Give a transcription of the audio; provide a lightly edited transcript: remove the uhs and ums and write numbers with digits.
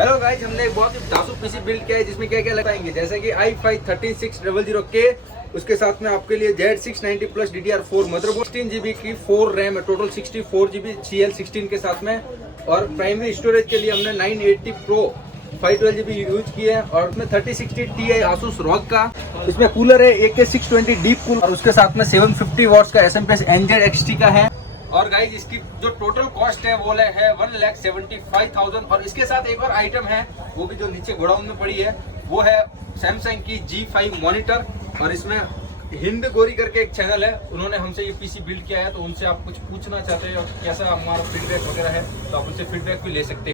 Hello guys, हमने एक बहुत ही धांसू पीसी बिल्ड किया है जिसमें क्या क्या लगाएंगे, जैसे कि i5 13600K, उसके साथ में आपके लिए Z690 plus DDR4 motherboard, 16GB की 4 रैम है, टोटल 64GB CL16 के साथ में। और प्राइमरी स्टोरेज के लिए हमने 980 Pro 512GB यूज की है और उसमें 3060 Ti Asus ROG का। इसमें कूलर है AK620 डीप कूल और उसके साथ में 750 वॉट्स का SMP NZ XT का है। और गाइज इसकी जो टोटल कॉस्ट है वो है 1,75,000। और इसके साथ एक और आइटम है, वो भी जो नीचे गोडाउन में पड़ी है, वो है सैमसंग की G5 मॉनिटर। और इसमें हिंद गोरी करके एक चैनल है, उन्होंने हमसे ये पीसी बिल्ड किया है, तो उनसे आप कुछ पूछना चाहते हैं और कैसा हमारा फीडबैक वगैरह है तो आप उनसे फीडबैक भी ले सकते हैं।